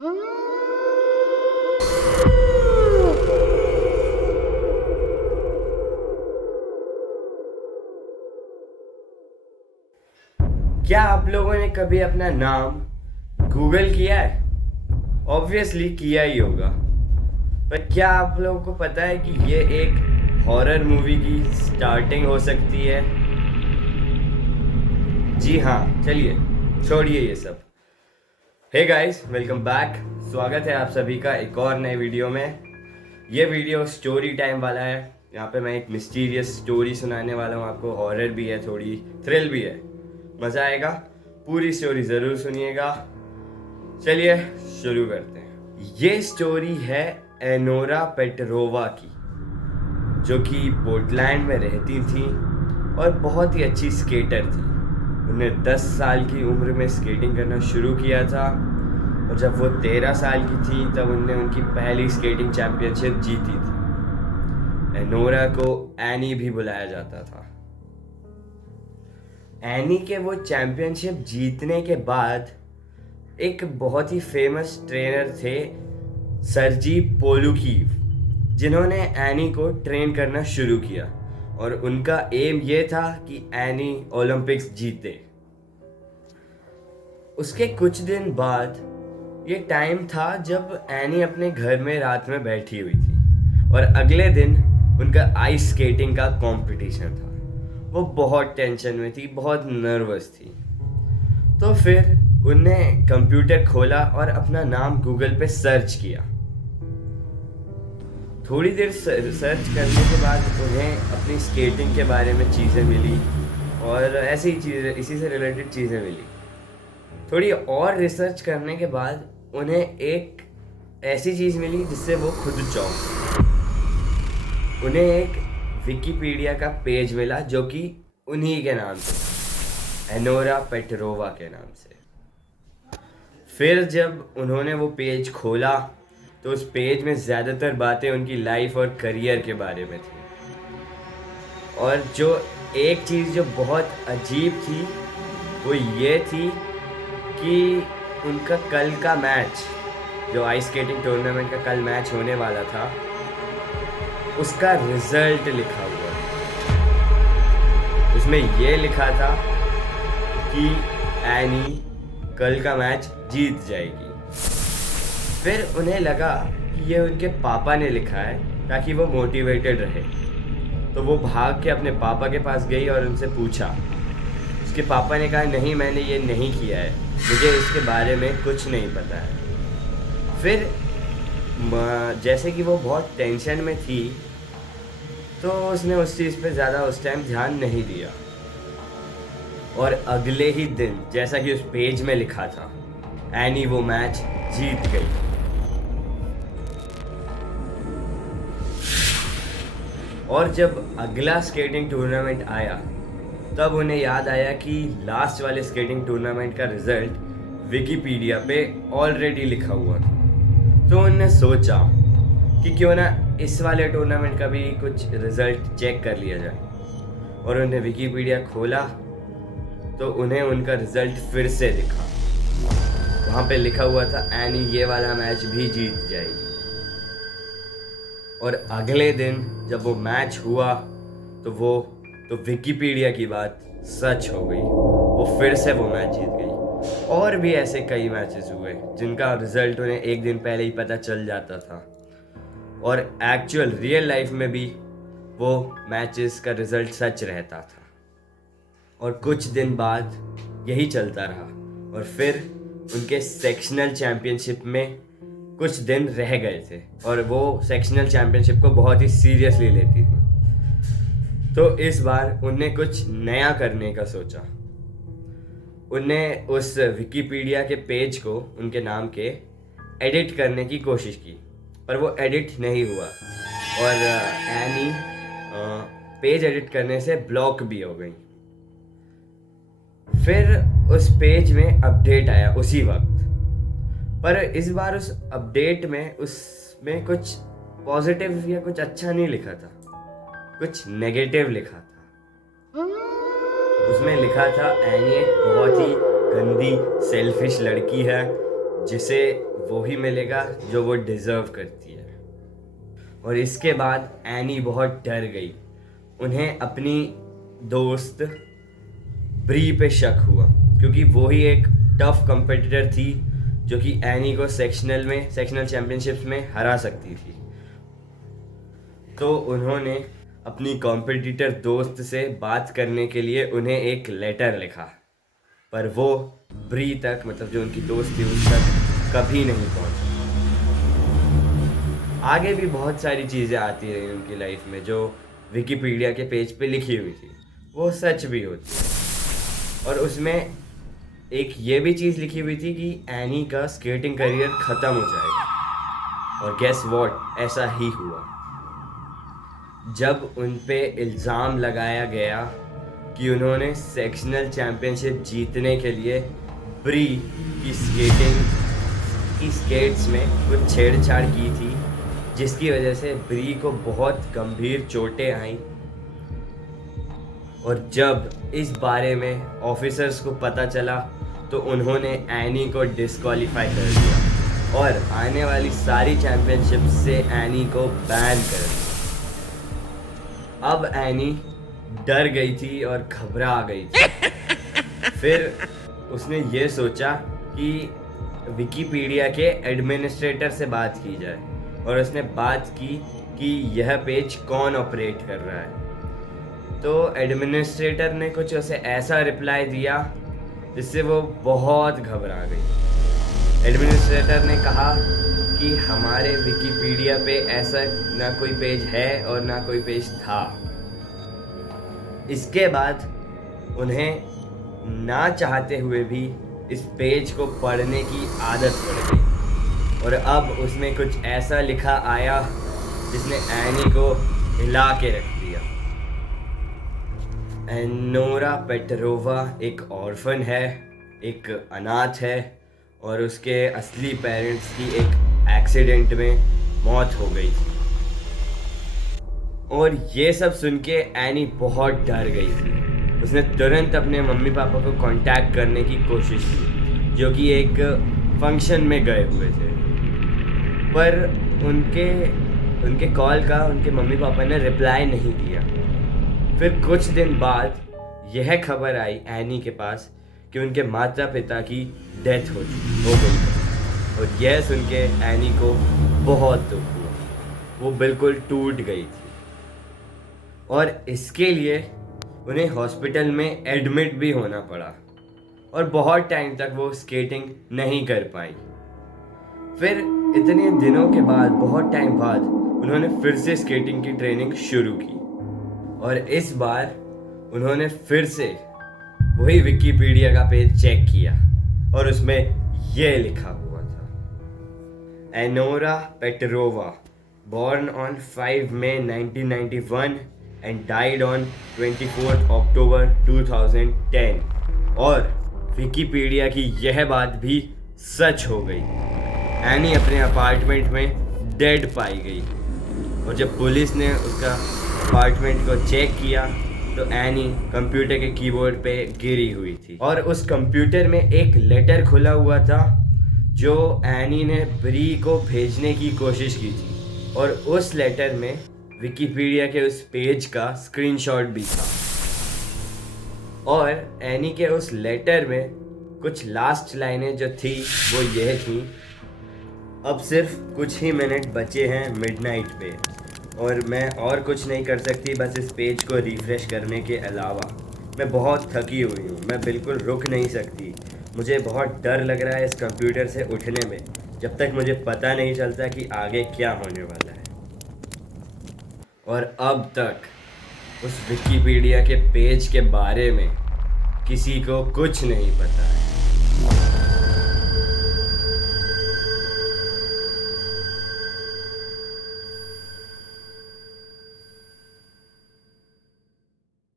क्या आप लोगों ने कभी अपना नाम गूगल किया है? ऑब्वियसली किया ही होगा। पर क्या आप लोगों को पता है कि ये एक हॉरर मूवी की स्टार्टिंग हो सकती है? जी हाँ, चलिए छोड़िए ये सब। Hey guys, welcome back. स्वागत है आप सभी का एक और नए वीडियो में। ये वीडियो स्टोरी टाइम वाला है। यहाँ पे मैं एक मिस्टीरियस स्टोरी सुनाने वाला हूँ आपको। हॉरर भी है, थोड़ी थ्रिल भी है, मज़ा आएगा। पूरी स्टोरी ज़रूर सुनिएगा। चलिए शुरू करते हैं। ये स्टोरी है एनोरा पेट्रोवा की, जो कि पोर्टलैंड में रहती थी और बहुत ही अच्छी स्केटर थी। उन्हें 10 साल की उम्र में स्केटिंग करना शुरू किया था और जब वो 13 साल की थी तब उनने उनकी पहली स्केटिंग चैंपियनशिप जीती थी। एनोरा को एनी भी बुलाया जाता था। एनी के वो चैंपियनशिप जीतने के बाद एक बहुत ही फेमस ट्रेनर थे, सर्जी पोलुकीव, जिन्होंने एनी को ट्रेन करना शुरू किया और उनका एम ये था कि एनी ओलंपिक्स जीते। उसके कुछ दिन बाद ये टाइम था जब एनी अपने घर में रात में बैठी हुई थी और अगले दिन उनका आइस स्केटिंग का कंपटीशन था। वो बहुत टेंशन में थी, बहुत नर्वस थी। तो फिर उनने कंप्यूटर खोला और अपना नाम गूगल पे सर्च किया। थोड़ी देर सर्च करने के बाद उन्हें अपनी स्केटिंग के बारे में चीज़ें मिली और ऐसी ही चीज़ें, इसी से रिलेटेड चीज़ें मिली। थोड़ी और रिसर्च करने के बाद उन्हें एक ऐसी चीज़ मिली जिससे वो खुद चौंक। उन्हें एक विकिपीडिया का पेज मिला जो कि उन्हीं के नाम से था, एनोरा पेट्रोवा के नाम से। फिर जब उन्होंने वो पेज खोला तो उस पेज में ज़्यादातर बातें उनकी लाइफ और करियर के बारे में थी। और जो एक चीज़ जो बहुत अजीब थी वो ये थी कि उनका कल का मैच, जो आइस स्केटिंग टूर्नामेंट का कल मैच होने वाला था, उसका रिजल्ट लिखा हुआ था। उसमें ये लिखा था कि एनी कल का मैच जीत जाएगी। फिर उन्हें लगा कि ये उनके पापा ने लिखा है ताकि वो मोटिवेटेड रहे। तो वो भाग के अपने पापा के पास गई और उनसे पूछा। उसके पापा ने कहा, नहीं, मैंने ये नहीं किया है, मुझे इसके बारे में कुछ नहीं पता है। फिर जैसे कि वो बहुत टेंशन में थी तो उसने उस चीज़ पे ज़्यादा उस टाइम ध्यान नहीं दिया। और अगले ही दिन, जैसा कि उस पेज में लिखा था, एनी वो मैच जीत गई। और जब अगला स्केटिंग टूर्नामेंट आया तब उन्हें याद आया कि लास्ट वाले स्केटिंग टूर्नामेंट का रिजल्ट विकिपीडिया पे ऑलरेडी लिखा हुआ था। तो उन्होंने सोचा कि क्यों ना इस वाले टूर्नामेंट का भी कुछ रिजल्ट चेक कर लिया जाए। और उन्हें विकिपीडिया खोला तो उन्हें उनका रिजल्ट फिर से दिखा। वहाँ पे लिखा हुआ था एनी ये वाला मैच भी जीत जाएगी। और अगले दिन जब वो मैच हुआ तो विकिपीडिया की बात सच हो गई। वो फिर से वो मैच जीत गई। और भी ऐसे कई मैचेस हुए जिनका रिजल्ट उन्हें एक दिन पहले ही पता चल जाता था और एक्चुअल रियल लाइफ में भी वो मैचेस का रिजल्ट सच रहता था। और कुछ दिन बाद यही चलता रहा और फिर उनके सेक्शनल चैम्पियनशिप में कुछ दिन रह गए थे और वो सेक्शनल चैम्पियनशिप को बहुत ही सीरियसली लेती थी। तो इस बार उनने कुछ नया करने का सोचा। उनने उस विकिपीडिया के पेज को उनके नाम के एडिट करने की कोशिश की, पर वो एडिट नहीं हुआ और एनी पेज एडिट करने से ब्लॉक भी हो गई। फिर उस पेज में अपडेट आया उसी वक्त, पर इस बार उस अपडेट में उसमें कुछ पॉजिटिव या कुछ अच्छा नहीं लिखा था, कुछ नेगेटिव लिखा था। उसमें लिखा था एनी एक बहुत ही गंदी सेल्फिश लड़की है जिसे वो ही मिलेगा जो वो डिज़र्व करती है। और इसके बाद एनी बहुत डर गई। उन्हें अपनी दोस्त ब्री पे शक हुआ, क्योंकि वो ही एक टफ कंपटीटर थी जो कि एनी को सेक्शनल चैम्पियनशिप्स में हरा सकती थी। तो उन्होंने अपनी कॉम्पिटिटर दोस्त से बात करने के लिए उन्हें एक लेटर लिखा, पर वो ब्री तक, मतलब जो उनकी दोस्त थी, उस तक कभी नहीं पहुंची। आगे भी बहुत सारी चीज़ें आती रही उनकी लाइफ में जो विकिपीडिया के पेज पे लिखी हुई थी, वो सच भी होती है। और उसमें एक ये भी चीज़ लिखी हुई थी कि एनी का स्केटिंग करियर ख़त्म हो जाएगा। और गेस व्हाट, ऐसा ही हुआ। जब उन पे इल्ज़ाम लगाया गया कि उन्होंने सेक्शनल चैम्पियनशिप जीतने के लिए ब्री की स्केट्स में कुछ छेड़छाड़ की थी, जिसकी वजह से ब्री को बहुत गंभीर चोटें आईं। और जब इस बारे में ऑफिसर्स को पता चला तो उन्होंने एनी को डिस्क्वालीफाई कर दिया और आने वाली सारी चैम्पियनशिप से एनी को बैन कर दिया। अब एनी डर गई थी और घबरा गई थी। फिर उसने ये सोचा कि विकिपीडिया के एडमिनिस्ट्रेटर से बात की जाए, और उसने बात की कि यह पेज कौन ऑपरेट कर रहा है। तो एडमिनिस्ट्रेटर ने कुछ उसे ऐसा रिप्लाई दिया जिससे वो बहुत घबरा गई। एडमिनिस्ट्रेटर ने कहा कि हमारे विकिपीडिया पे ऐसा ना कोई पेज है और ना कोई पेज था। इसके बाद उन्हें ना चाहते हुए भी इस पेज को पढ़ने की आदत पड़ गई, और अब उसमें कुछ ऐसा लिखा आया जिसने एनी को हिला के रख दिया। एनोरा पेट्रोवा एक ऑर्फन है, एक अनाथ है, और उसके असली पेरेंट्स की एक एक्सीडेंट में मौत हो गई थी। और ये सब सुन के एनी बहुत डर गई थी। उसने तुरंत अपने मम्मी पापा को कांटेक्ट करने की कोशिश की, जो कि एक फंक्शन में गए हुए थे, पर उनके कॉल का उनके मम्मी पापा ने रिप्लाई नहीं दिया। फिर कुछ दिन बाद यह खबर आई एनी के पास कि उनके माता पिता की डेथ हो गई है, और यह सुन के एनी को बहुत दुख हुआ। वो बिल्कुल टूट गई थी, और इसके लिए उन्हें हॉस्पिटल में एडमिट भी होना पड़ा, और बहुत टाइम तक वो स्केटिंग नहीं कर पाई। फिर इतने दिनों के बाद, बहुत टाइम बाद, उन्होंने फिर से स्केटिंग की ट्रेनिंग शुरू की, और इस बार उन्होंने फिर से वही विकिपीडिया का पेज चेक किया, और उसमें ये लिखा हुआ था, Anura Petrova, born on 5 May 1991 and died on 24 October 2010। और विकिपीडिया की यह बात भी सच हो गई। एनी अपने अपार्टमेंट में डेड पाई गई, और जब पुलिस ने उसका अपार्टमेंट को चेक किया तो एनी कंप्यूटर के कीबोर्ड पे गिरी हुई थी, और उस कंप्यूटर में एक लेटर खुला हुआ था जो एनी ने ब्री को भेजने की कोशिश की थी, और उस लेटर में विकिपीडिया के उस पेज का स्क्रीनशॉट भी था। और एनी के उस लेटर में कुछ लास्ट लाइनें जो थी वो यह थी, अब सिर्फ कुछ ही मिनट बचे हैं मिडनाइट पे, और मैं और कुछ नहीं कर सकती बस इस पेज को रिफ़्रेश करने के अलावा। मैं बहुत थकी हुई हूँ, मैं बिल्कुल रुक नहीं सकती। मुझे बहुत डर लग रहा है इस कंप्यूटर से उठने में, जब तक मुझे पता नहीं चलता कि आगे क्या होने वाला है। और अब तक उस विकिपीडिया के पेज के बारे में किसी को कुछ नहीं पता है।